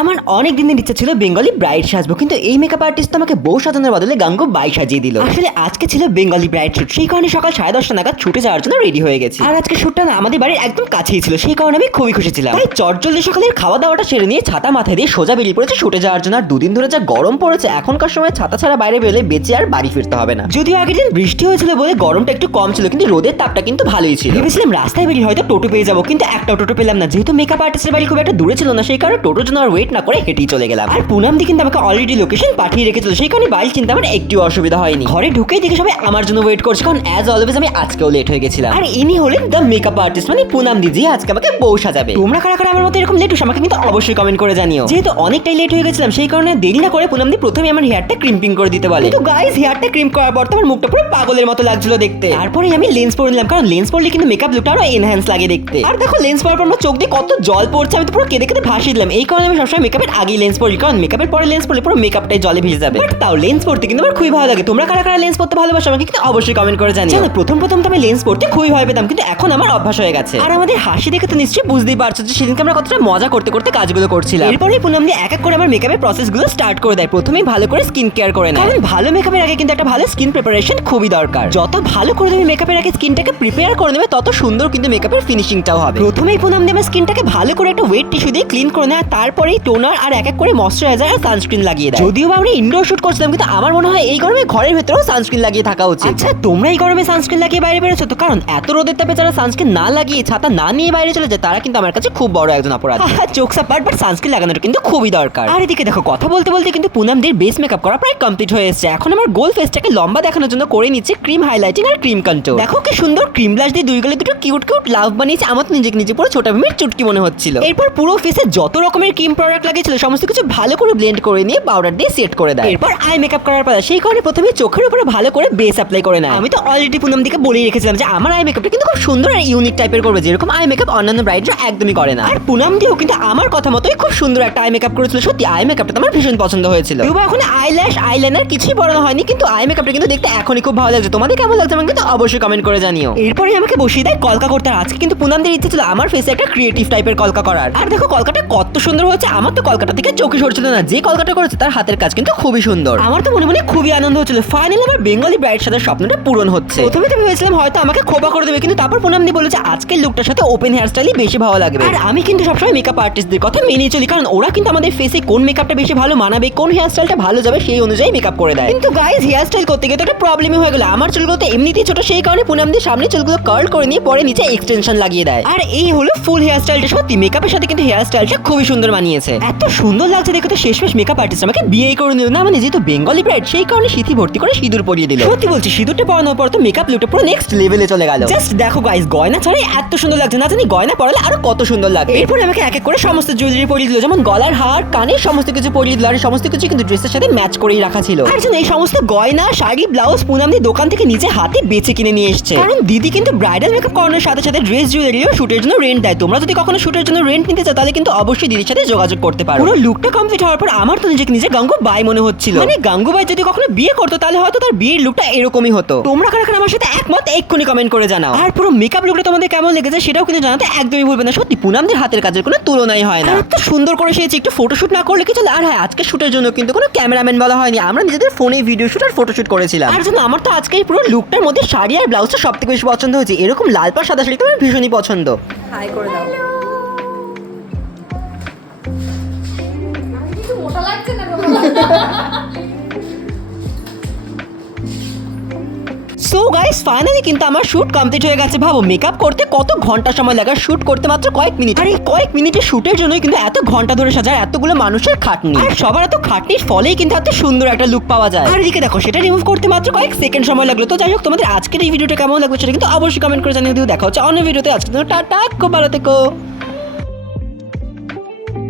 আমার অনেক দিনের ইচ্ছা ছিল বেঙ্গলি ব্রাইড সাজবো, কিন্তু এই মেকআপ আর্টিস্ট আমাকে বউ সাজানোর বদলে গাঙ্গুবাই সাজিয়ে দিল। আসলে আজকে ছিল বেঙ্গলি ব্রাইড শুট, সেই কারণে সকাল 10:30 নাগাদ ছুটে যাওয়ার জন্য রেডি হয়ে গেছি। আর আজকে শুটটা না আমাদের বাড়ির একদম কাছেই ছিল, সেই কারণে আমি খুবই খুশি ছিলাম। তাই চটজলদি সকালের খাওয়া দাওয়াটা সেরে নিয়ে ছাতা মাথায় দিয়ে সোজা বেরিয়ে পড়েছে শুটে যাওয়ার জন্য। আর দুদিন ধরে যা গরম পড়েছে, এখনকার সময় ছাতা ছাড়া বাইরে বেরোলে বেঁচে আর বাড়ি ফিরতে হবে না। যদিও আগের দিন বৃষ্টি হয়েছিল বলে গরমটা একটু কম ছিল, কিন্তু রোদের তাপটা কিন্তু ভালোই ছিল। ভেবেছিলাম রাস্তায় বেরিয়ে হয়তো টোটো পেয়ে যাবো, কিন্তু একটা টোটো পেলাম না। যেহেতু মেকআপ আর্টিস্টের বাড়ি খুব একটা দূরে ছিল না, সেই কারণে টোটোর জন্য আর ওয়েট না করে হেঁটেই চলে গেলাম। আর পুনাম দি কিন্তু আমাকে অলরেডি লোকেশন পাঠিয়ে রেখেছিল, সেই কারণে বাইরে চিন্তা আমার একটু অসুবিধা হয়নি। ঘরে ঢুকেই দেখে সবাই আমার জন্য ওয়েট করছে, কারণ অ্যাজ অলওয়েজ আমি আজকেও লেট হয়ে গেছিলাম। আর ইনি হলেন দ্য মেকআপ আর্টিস্ট, মানে পুনাম দি, যে আজকে আমাকে বউ সাজাবে। তোমরা কারা কারা আমার মতো এরকম লেট আমাকে কিন্তু অবশ্যই কমেন্ট করে জানিও। যেহেতু অনেকটাই লেট হয়ে গেছিলাম, সেই কারণে দেরি না করে পুনাম দি প্রথমে আমার হেয়ারটা ক্রিম্পিং করে দিতে বলে। কিন্তু গাইস, হেয়ারটা ক্রিম করার পর তো আমার মুখটা পুরো পাগলের মতো লাগছিল দেখতে। তারপরে আমি লেন্স পরে নিলাম, কারণ লেন্স পরলে কিন্তু মেকআপ লুকটা আরো এনহ্যান্স লাগে দেখতে। আর দেখো লেন্স পরার পর আমার চোখ দিয়ে কত জল পড়ছে, আমি তো পুরো কেঁদে কেঁদে ভাসিয়ে দিলাম। এই কারণে আমি সবসময় মেকআপের আগেই লেন্স পরি, কারণ মেকআপের পরে লেন্স পরলে পুরো মেকআপটাই জলে ভিজে যাবে। বাট তাও লেন্স পরতে কিন্তু আমার খুবই ভালো লাগে। তোমরা কারা কারা লেন্স পরতে ভালোবাসো আমাকে কিন্তু অবশ্যই কমেন্ট করে জানিও। জানো, প্রথম তো আমি লেন্স পরতে খুবই ভয় পেতাম, কিন্তু এখন আমার অভ্যাস হয়ে গেছে। আর আমাদের হাসি দেখে তো নিশ্চয়ই বুঝতেই পারছো যে সেদিনকে আমরা কতটা মজা করতে করতে কাজগুলো করছিলাম। এরপরেই পুনাম দি এক এক করে আমার মেকআপের প্রসেসগুলো স্টার্ট করে দেয়। প্রথমেই ভালো করে স্কিন কেয়ার করে নেয়, কারণ ভালো মেকআপের আগে কিন্তু একটা ভালো স্কিন প্রিপারেশন খুবই দরকার। যত ভালো করে তুমি মেকআপের আগে স্কিনটাকে প্রিপেয়ার করে নেবে, তত সুন্দর কিন্তু মেকআপের ফিনিশিংটাও হবে। প্রথমেই পুনাম দি আমার স্কিনটাকে ভালো করে একটা ওয়েট টিস্যু দিয়ে ক্লিন করে নেয়, তারপরেই টোনার আর এক এক করে ময়শ্চারাইজার আর সানস্ক্রিন লাগিয়ে দেয়। যদিও আমরা ইনডোর শুট করছিলাম, কিন্তু আমার মনে হয় এই গরমে ঘরের ভেতরেও সানস্ক্রিন লাগিয়ে থাকা উচিত। আচ্ছা, তোমরা এই গরমে সানস্ক্রিন লাগিয়ে বাইরে বেরোছো তো? কারণ এত রোদের তাপে যারা সানস্ক্রিন না লাগিয়ে ছাতা না নিয়ে বাইরে চলে যায়, তারা কিন্তু আমার কাছে খুব বড় একজন অপরাধ। চোখসা পার্ট, বাট সানস্ক্রিন লাগানোটা কিন্তু খুবই দরকার। আর এদিকে দেখো, কথা বলতে বলতে কিন্তু পুনাম দের বেস মেকআপ করা প্রায় কমপ্লিট হয়ে এসেছে। এখন আমার গোল ফেসটাকে লম্বা দেখানোর জন্য করে নিচ্ছে ক্রিম হাইলাইটিং আর ক্রিম কন্ট্রোল। দেখো কি সুন্দর ক্রিম ব্লাশ দিয়ে দুই গলে দুটো কিউট কিউট লাভ বানিয়েছে। আমার তো নিজেকে নিজে পুরো ছোট ভীমের চুটকি মনে হচ্ছিল। এরপর পুরো ফেসে যত রকমের ক্রিম প্রোডাক্ট লাগিয়েছিল সমস্ত কিছু ভালো করে ব্লেন্ড করে নিয়ে পাউডার দিয়ে সেট করে দেয়। এরপর আই মেকআপ করার পালা, সেই কারণে প্রথমে চোখের উপরে ভালো করে বেস অ্যাপ্লাই করে নেয়। আমি তো অলরেডি পুনাম দিকে বলেই রেখেছিলাম যে আমার আই মেকআপটা কিন্তু খুব সুন্দর আর ইউনিক টাইপের করবে, যেরকম আই মেকআপ অন্যান্য ব্রাইডরা একদমই করে না। আর পুনাম দিও কিন্তু আমার কথা মতোই খুব সুন্দর একটা আই মেকআপ করেছিল। সত্যি আই মেকআপটা আমার ভীষণ পছন্দ হয়েছিল। তবু এখন আইল্যাশ আইলাইনার কিছুই পরানো হয়নি, কিন্তু আই মেকআপটা কিন্তু দেখতে এখনই খুব ভালো লাগছে। তোমাদের কেমন লাগছে আমাকে কিন্তু অবশ্যই কমেন্ট করে জানিও। এরপরে আমাকে বসিয়ে দেয় কলকা করতে। আর আজকে কিন্তু পুনামদের ইচ্ছে ছিল আমার ফেসে একটা ক্রিয়েটিভ টাইপের কলকা করার। আর দেখো কলকাটা কত সুন্দর হয়েছে। আমার তো কলকাটা থেকে চোখে সরছিল না। যে কলকাটা করেছে তার হাতের কাজ কিন্তু খুবই সুন্দর। আমার তো মনে মনে খুবই আনন্দ হচ্ছিল। ফাইনালি আমার বেঙ্গলি ব্রাইড সাজার স্বপ্নটা পূরণ হচ্ছে। প্রথমে তো ভেবেছিলাম হয়তো আমাকে খোপা করে দেবে, কিন্তু তারপর পুনাম দি বলেছে আজকের লুকটার সাথে ওপেন হেয়ার স্টাইলই বেশি ভালো লাগবে। আর আমি কিন্তু সবসময় মেকআপ আর্টিস্টদের কথা মেনেই চলি, কারণ ওরা কিন্তু আমাদের ফেসে কোন মেকআপটা বেশি ভালো মানাবে, কোন হেয়ার স্টাইলটা ভালো যাবে সেই অনুযায়ী মেকআপ করে দেয়। কিন্তু গাইস, হেয়ার স্টাইল করতে গিয়ে তো একটা প্রবলেমই হয়ে গেল। আমার চুলগুলো তো এমনিতেই ছোট, সেই কারণে পুনাম দি সামনে চুলগুলো কার্ল করে নিয়ে পরে নিচে এক্সটেনশন লাগিয়ে দেয়। আর এই হলো ফুল হেয়ার স্টাইলটা। সত্যি মেকআপের সাথে কিন্তু হেয়ার স্টাইলটা খুবই সুন্দর মানিয়েছে। এত সুন্দর লাগছে দেখে তো শেষমেশ মেকআপ আর্টিস্ট আমাকে বিয়ে করে নিল না, মানে যেহেতু বেঙ্গলি ব্রাইড সেই কারণে সিথি ভর্তি করে সিঁদুর পরিয়ে দিল। সত্যি বলছি, সিঁদুরটা পরানোর পর তো মেকআপ লুকটা পুরো নেক্সট লেভেলে চলে গেল। জাস্ট দেখো গাইস, গয়না ছাড়াই এত সুন্দর লাগছে, না জানি গয়না পরালে আরো কত সুন্দর লাগে। এরপর আমাকে এক এক করে সমস্ত জুয়েলারি পরিয়ে দিল, যেমন গলার হার, কানের সমস্ত কিছু পরিয়ে দিল। আর সমস্ত কিছু কিন্তু ড্রেসের সাথে ম্যাচ করেই রাখা ছিল। আর এই সমস্ত গয়না, শাড়ি, ব্লাউজ পুনাম দি দোকান থেকে নিজে হাতে বেছে কিনে নিয়ে এসেছে। কারণ দিদি কিন্তু ব্রাইডাল মেকআপ করানোর সাথে সাথে ড্রেস জুয়েলারিও শুটের জন্য রেন্ট দেয়। তোমরা যদি কখনো শুটের জন্য রেন্ট নিতে চাও, তাহলে কিন্তু অবশ্যই দিদির সাথে যোগাযোগ করতে পারো। পুরো লুকটা কমপ্লিট হওয়ার পর আমার তো নিজেকে নিজে গাঙ্গুবাই মনে হচ্ছিল। মানে গাঙ্গুবাই যদি কখনো বিয়ে করতো, তাহলে হয়তো তার বিয়ের লুকটা এরকমই হতো। তোমরা কারা কারা আমার সাথে একমত এক্ষুনি কমেন্ট করে জানাও। আর পুরো মেকআপ লুকটা তোমাদের কেমন লেগেছে সেটাও কিন্তু জানাতে একদমই ভুলবে না। সত্যি পুনামদের হাতের কাজের কোনো তুলনাই হয় না। এত সুন্দর করে সেজেছে, একটু ফটোশুট না করলে কি চলে। আর হ্যাঁ, আজকে শুটের জন্য কিন্তু কোনো ক্যামেরাম্যান বলা হয়নি, আমরা নিজেদের ফোনে ভিডিও শুট আর ফটোশুট করেছিলাম। আর জন্য আমার তো আজকে এই পুরো লুকটার মধ্যে শাড়ি আর ব্লাউজটা সবথেকে বেশি পছন্দ হয়েছে। এরকম লাল পাড় সাদা শাড়িটা আমার ভীষণই পছন্দ। হাই করে দাও। মোটা লাগছে না? সো গাইস, ফাইনালি কিন্তু আমার শুট কমপ্লিট হয়ে গেছে। ভাবো মেকআপ করতে কত ঘন্টা সময় লাগে, শুট করতে মাত্র কয়েক মিনিট। আর এই কয়েক মিনিটের শুটের জন্যই কিন্তু এত ঘন্টা ধরে সাজার এতগুলো মানুষের খাটনি। আর সবার এত খাটনির ফলেই কিন্তু এত সুন্দর একটা লুক পাওয়া যায়। আর এদিকে দেখো, সেটা রিমুভ করতে মাত্র কয়েক সেকেন্ড সময় লাগলো। তো যাই হোক, তোমাদের আজকের এই ভিডিওটা কেমন লাগলো সেটা কিন্তু অবশ্যই কমেন্ট করে জানিয়ে দিও। দেখা হচ্ছে অন্য ভিডিওতে। আজকের জন্য টাটা, খুব ভালো থেকো।